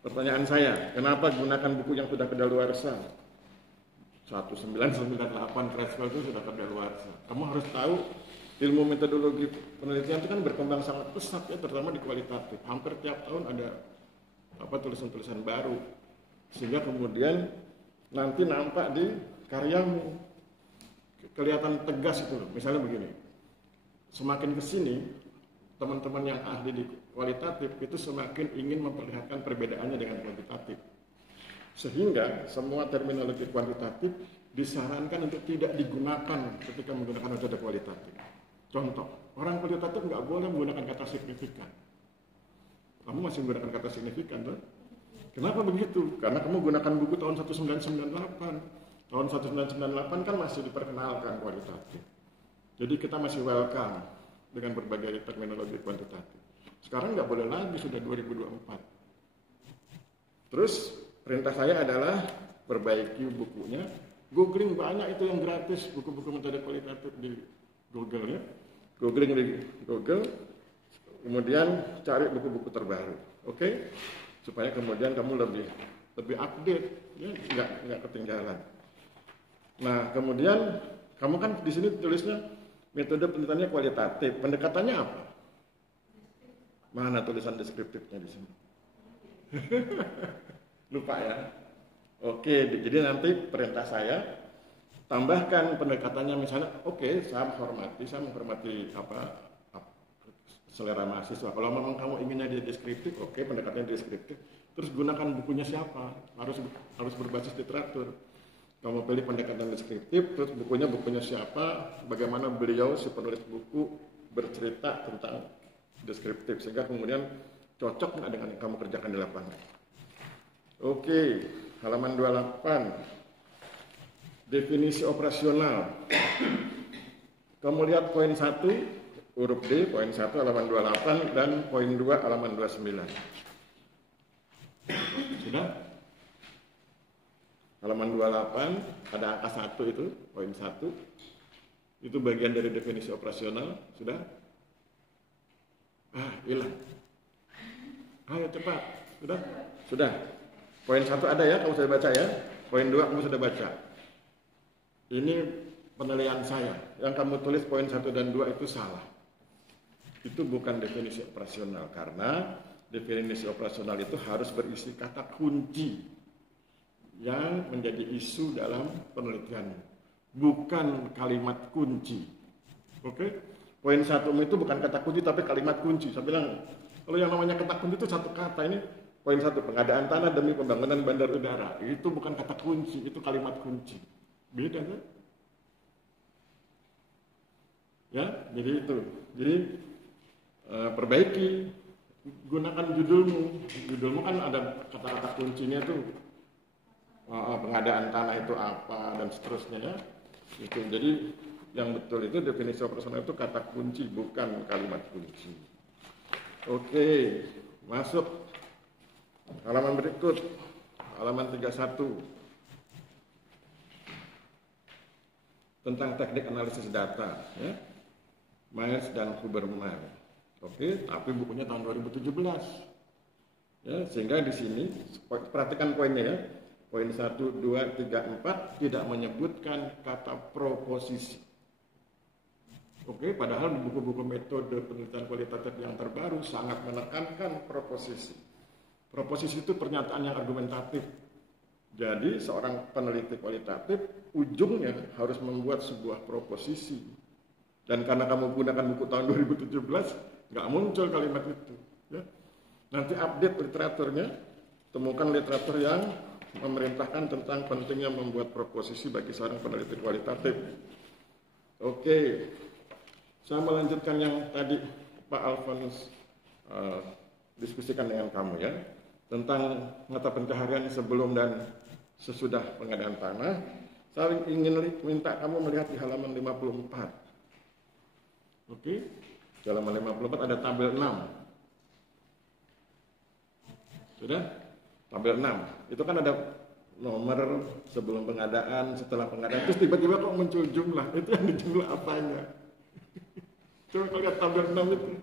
Pertanyaan saya, kenapa gunakan buku yang sudah kedaluarsa? 1998 Creswell itu sudah kedaluarsa. Kamu harus tahu ilmu metodologi penelitian itu kan berkembang sangat pesat ya, terutama di kualitatif. Hampir tiap tahun ada tulisan-tulisan baru, sehingga kemudian nanti nampak di karyamu, kelihatan tegas itu. Misalnya begini, semakin kesini teman-teman yang ahli di kualitatif itu semakin ingin memperlihatkan perbedaannya dengan kuantitatif. Sehingga semua terminologi kuantitatif disarankan untuk tidak digunakan ketika menggunakan metode kualitatif. Contoh, orang kualitatif nggak boleh menggunakan kata signifikan. Kamu masih menggunakan kata signifikan, tuh? Kenapa begitu? Karena kamu gunakan buku tahun 1998. Tahun 1998 kan masih diperkenalkan kualitatif. Jadi kita masih welcome dengan berbagai terminologi kuantitatif. Sekarang nggak boleh lagi, sudah 2024. Terus perintah saya adalah perbaiki bukunya, googling banyak itu yang gratis, buku-buku metode kualitatif di Google ya, googling di Google, kemudian cari buku-buku terbaru, oke? Supaya kemudian kamu lebih update, ya, nggak ketinggalan. Nah kemudian kamu kan di sini tulisnya metode penelitiannya kualitatif, pendekatannya apa? Mana tulisan deskriptifnya di sini? Lupa ya. Oke, jadi nanti perintah saya tambahkan pendekatannya, misalnya saya menghormati selera mahasiswa. Kalau memang kamu inginnya dia deskriptif, pendekatannya deskriptif. Terus gunakan bukunya siapa? Harus berbasis literatur. Kamu pilih pendekatan deskriptif, terus bukunya siapa? Bagaimana beliau si penulis buku bercerita tentang deskriptif, sehingga kemudian cocok nggak dengan yang kamu kerjakan di lapangan. Oke, halaman 28. Definisi operasional. Kamu lihat poin 1, huruf D, poin 1 halaman 28 dan poin 2 halaman 29. Sudah? Halaman 28 ada angka 1 itu, poin 1. Itu bagian dari definisi operasional, sudah? Hilang. Ayo cepat, sudah? Sudah. Poin 1 ada ya, kamu sudah baca ya. Poin 2 kamu sudah baca. Ini penilaian saya. Yang kamu tulis poin 1 dan 2 itu salah. Itu bukan definisi operasional, karena definisi operasional itu harus berisi kata kunci yang menjadi isu dalam penelitian, bukan kalimat kunci. Oke? Poin 1 itu bukan kata kunci tapi kalimat kunci. Saya bilang, kalau yang namanya kata kunci itu satu kata. Ini poin 1, pengadaan tanah demi pembangunan bandar udara. Itu bukan kata kunci, itu kalimat kunci. Beda kan? Ya, jadi itu. Jadi perbaiki, gunakan judulmu kan ada kata-kata kuncinya tuh, pengadaan tanah itu apa dan seterusnya ya. Itu jadi yang betul itu definisi operasional itu kata kunci, bukan kalimat kunci. Oke, masuk halaman berikut, halaman 31, tentang teknik analisis data ya, Myers dan Huberman. Oke, tapi bukunya tahun 2017. Ya, sehingga di sini perhatikan poinnya ya. Poin 1, 2, 3, 4 tidak menyebutkan kata proposisi. Oke, padahal di buku-buku metode penelitian kualitatif yang terbaru sangat menekankan proposisi. Proposisi itu pernyataan yang argumentatif. Jadi seorang peneliti kualitatif ujungnya harus membuat sebuah proposisi. Dan karena kamu gunakan buku tahun 2017, nggak muncul kalimat itu. Ya. Nanti update literaturnya, temukan literatur yang memerintahkan tentang pentingnya membuat proposisi bagi seorang peneliti kualitatif. Oke, saya melanjutkan yang tadi Pak Alfons diskusikan dengan kamu ya, tentang mata pencaharian sebelum dan sesudah pengadaan tanah. Saya ingin minta kamu melihat di halaman 54. Oke. Di halaman 54 ada tabel 6. Sudah? Tabel 6. Itu kan ada nomor sebelum pengadaan, setelah pengadaan. Terus tiba-tiba kok muncul jumlah. Itu yang dijumlah apanya? Coba kau lihat tabel 6 itu.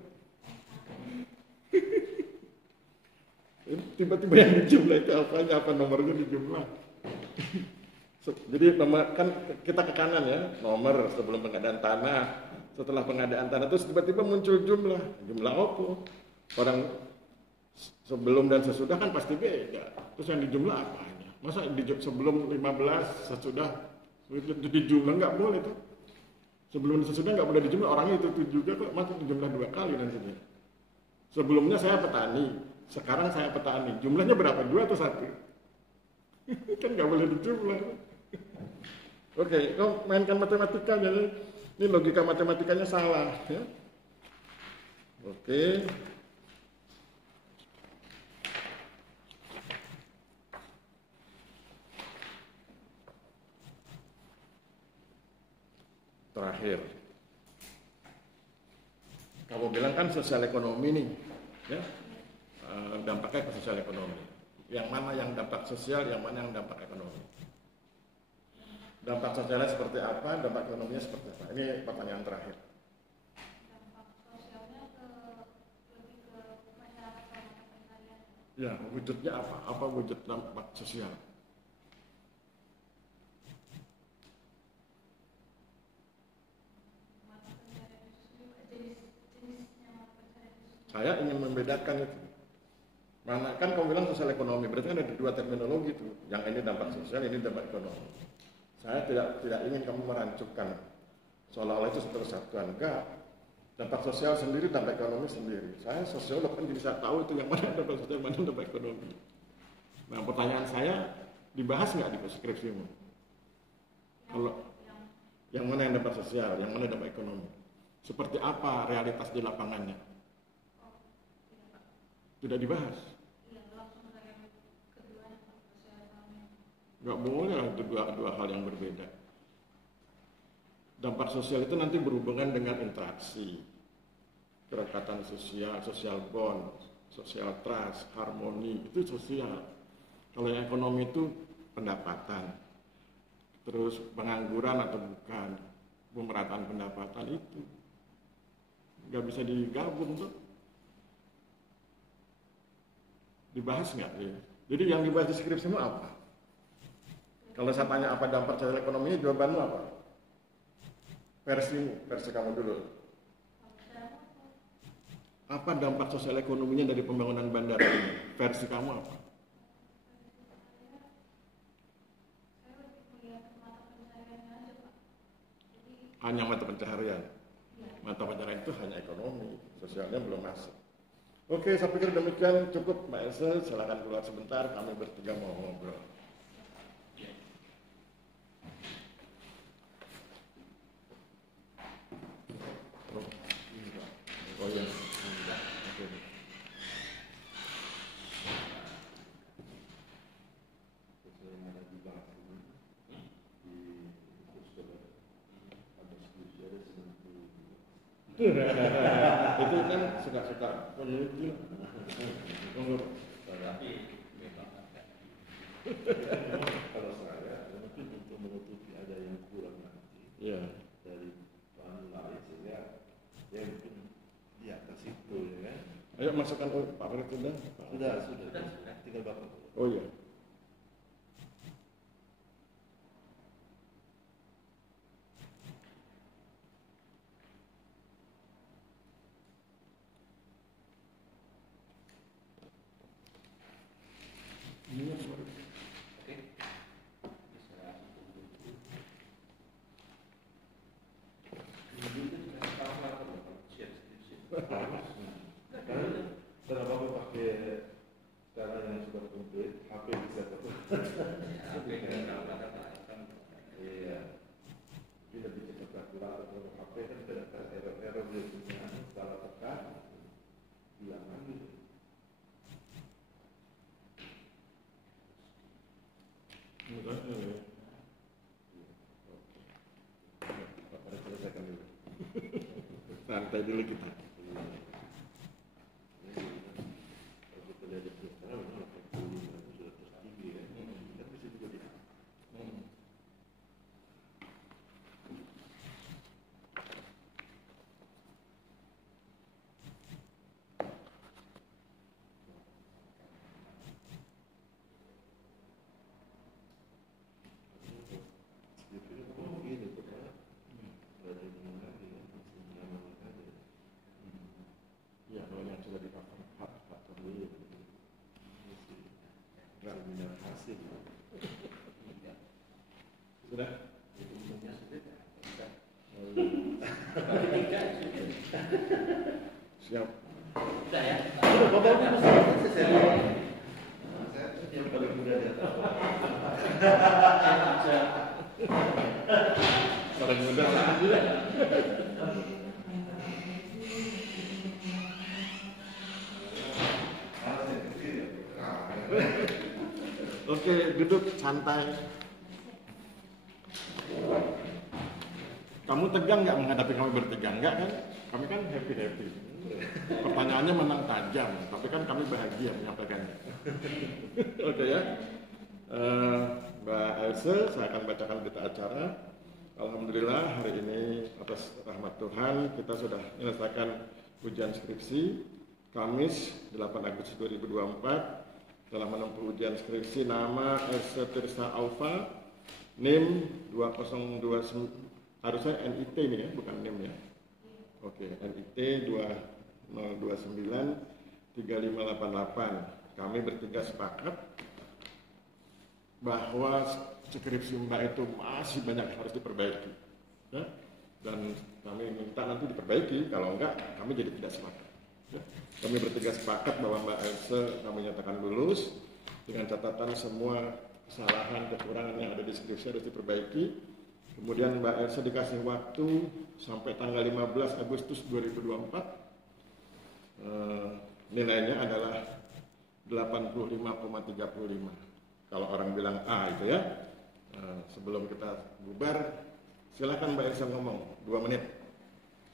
Tiba-tiba yang dijumlah itu apanya? Apa nomornya dijumlah? Jadi nomor, kan kita ke kanan ya. Nomor sebelum pengadaan tanah, setelah pengadaan tanah, terus tiba-tiba muncul jumlah apa? Orang sebelum dan sesudah kan pasti beda. Terus yang dijumlah apanya? Masa sebelum 15, sesudah itu dijumlah nggak boleh tuh. Sebelum dan sesudah nggak boleh dijumlah, orangnya itu juga kok masih dijumlah 2 kali nantinya. Sebelumnya saya petani, sekarang saya petani. Jumlahnya berapa? 2 atau 1? Kan nggak boleh dijumlah. Oke, kau mainkan matematika jadi. Ini logika matematikanya salah ya. Oke. Terakhir. Kamu bilang kan sosial ekonomi nih, ya. Dampaknya ke sosial ekonomi. Yang mana yang dampak sosial, yang mana yang dampak ekonomi? Dampak sosialnya seperti apa, dampak ekonominya seperti apa? Ini pertanyaan terakhir. Dampak sosialnya lebih ke masyarakat sama pencarian. Ya, wujudnya apa? Apa wujud dampak sosial? Mata pencarian itu juga jenis-jenisnya mata pencarian itu. Saya ingin membedakan itu. Mana kan kamu bilang sosial ekonomi, berarti kan ada 2 terminologi itu. Yang ini dampak sosial, ini dampak ekonomi. Saya tidak ingin kamu merancukkan seolah-olah itu satu kesatuan. Enggak. Dampak sosial sendiri, dampak ekonomi sendiri. Saya sosiolog kan jadi saya tahu itu yang mana dampak sosial, mana dampak ekonomi. Nah, pertanyaan saya, dibahas nggak di skripsimu? Kalau yang mana yang dampak sosial, yang mana dampak ekonomi? Seperti apa realitas di lapangannya? Tidak dibahas. Nggak boleh lah, itu dua hal yang berbeda. Dampak sosial itu nanti berhubungan dengan interaksi, kerekatan sosial, social bond, social trust, harmoni, itu sosial. Kalau yang ekonomi itu pendapatan, terus pengangguran atau bukan, pemerataan pendapatan itu nggak bisa digabung tuh. Dibahas nggak ya? Jadi yang dibahas di skripsimu apa? Kalau saya tanya apa dampak sosial ekonominya, jawabanmu apa? Versi kamu dulu. Apa dampak sosial ekonominya dari pembangunan bandara ini? Versi kamu apa? Hanya mata pencaharian. Mata pencaharian itu hanya ekonomi, sosialnya belum masuk. Oke, saya pikir demikian cukup, Mbak Else. Silakan keluar sebentar, kami bertiga mau ngobrol. Oh iya. Oke. Itu kan suka-suka peneliti. Tapi memang agak. Kalau saya mungkin untuk menutupi ada yang kurang nanti Iya. dari bahan lain sehingga ya mungkin di atas itu ya kan. Ayo masukkan Pak Farid sudah. Sudah. Tinggal bapak. Oh iya. Iya, sorry. Oke. Bisa itu dikasih tahu apa share skripsi. Karena bapak pakai sekarang yang sudah komplit, HP bisa tuh. Apa yang kita lakukan? Iya. Jadi lebih cepat keluar dari HP kan tidak ada error berikutnya salah tekan hilang lagi. Pak Farid selesaikan dulu. Santai dulu kita. Kalau kita lihat di sekarang memang 85 sudah tertinggi kan. Kan bisa juga di Iya, kalau yang sudah dipakai hak dulu. seminar hasil. Sudah? Umumnya sudah. Siap. Sudah ya. Yang paling mudah ya. Paling mudah juga. Oke, duduk santai. Kamu tegang nggak menghadapi kami bertiga? Enggak kan? Kami kan happy-happy. Pertanyaannya memang tajam, tapi kan kami bahagia menyampaikannya. Oke ya. Mbak Else, saya akan bacakan berita acara. Alhamdulillah hari ini atas rahmat Tuhan kita sudah menyelesaikan ujian skripsi. Kamis 8 Agustus 2024 telah menempuh ujian skripsi nama Else Tirsa Aufa, NIM 2029, harusnya NIT ini ya, bukan NIM ya. Oke, NIT 2029 3588. Kami bertiga sepakat bahwa skripsi Mbak itu masih banyak harus diperbaiki, ya? Dan kami minta nanti diperbaiki, kalau enggak kami jadi tidak sepakat. Ya? Kami bertiga sepakat bahwa Mbak Else kami nyatakan lulus dengan catatan semua kesalahan, kekurangan yang ada di skripsi harus diperbaiki. Kemudian Mbak Else dikasih waktu sampai tanggal 15 Agustus 2024. Nilainya adalah 85,35. Kalau orang bilang A itu ya. Sebelum kita bubar, silakan Mbak Else ngomong 2 menit.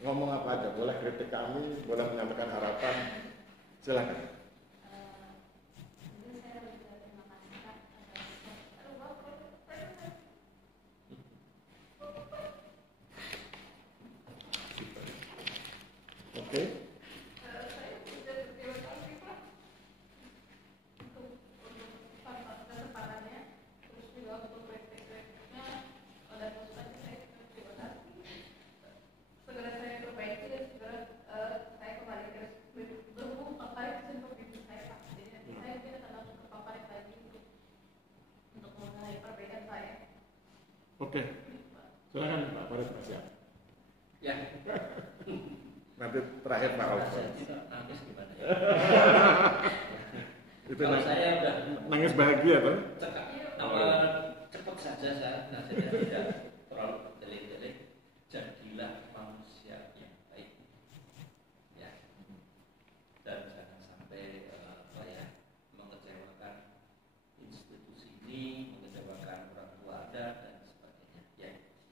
Ngomong apa aja, boleh kritik kami, boleh menyampaikan harapan, silakan. Oke. Untuk kesempatannya, terus juga untuk PT Farid masih ada. Ya. Nanti terakhir Pak Alfons. Jadi nangis gimana ya? Itu Kalau saya udah nangis bahagia tuh. Cepat saja saya nasihatnya tidak terlalu bertele-tele. Jadilah manusia yang baik, ya. Dan jangan sampai mengecewakan institusi ini, mengecewakan orang tua Anda dan sebagainya. Ya,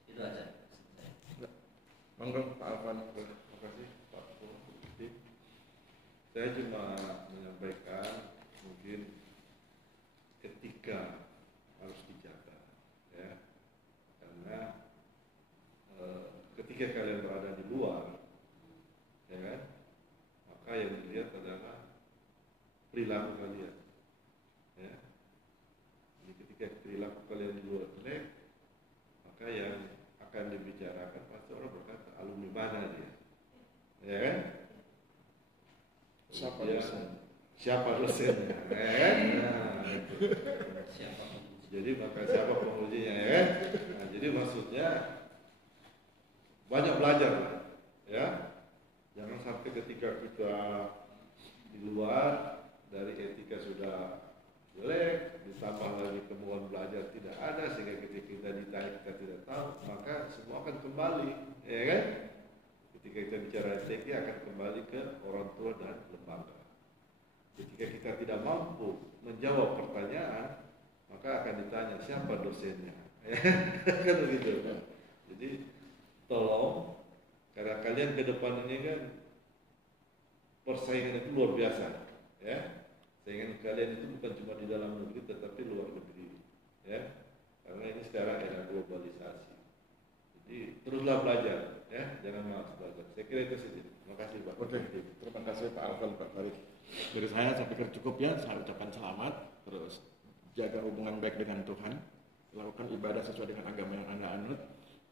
itu aja. Monggo Pak Alfons. Terima kasih Pak Bupati. Saya cuma menyampaikan mungkin ketika harus dijaga, ya, karena ketika kalian berada di luar, ya kan, maka yang dilihat adalah perilaku kalian, ya. Jadi ketika perilaku kalian di luar jelek, maka yang akan dibicarakan pasti orang berkata alumni mana dia, ya kan? Siapa Ya, dosen? siapa dosennya, ya kan? Nah, itu. Siapa Jadi maka siapa pengujinya, ya kan? Nah, jadi maksudnya banyak belajar lah, ya. Jangan sampai ketika kita di luar dari etika sudah jelek, ditambah lagi kemauan belajar tidak ada, sehingga ketika kita ditanya kita tidak tahu, maka semua akan kembali, ya kan? Ketika kita bicara etika akan kembali ke orang tua dan lembaga. Ketika kita tidak mampu menjawab pertanyaan, maka akan ditanya siapa dosennya, kan begitu. Jadi tolong, karena kalian ke depan ini kan persaingan itu luar biasa, ya. Saingan kalian itu bukan cuma di dalam negeri, tetapi luar negeri, ya. Karena ini sekarang era globalisasi. Jadi teruslah belajar, ya. Jangan malas belajar. Saya kira itu saja. Terima kasih Pak. Oke, terima kasih Pak Alfons, Pak Farid. Dari saya pikir cukup ya. Saya ucapkan selamat. Terus jaga hubungan baik dengan Tuhan. Lakukan ibadah sesuai dengan agama yang Anda anut.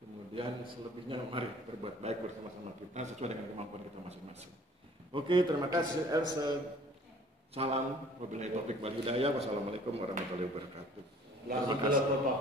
Kemudian selebihnya mari berbuat baik bersama-sama kita sesuai dengan kemampuan kita masing-masing. Oke, terima kasih Elsa. Salam, wabillahi taufik wal hidayah. Wassalamualaikum warahmatullahi wabarakatuh. Langsung telepon Pak.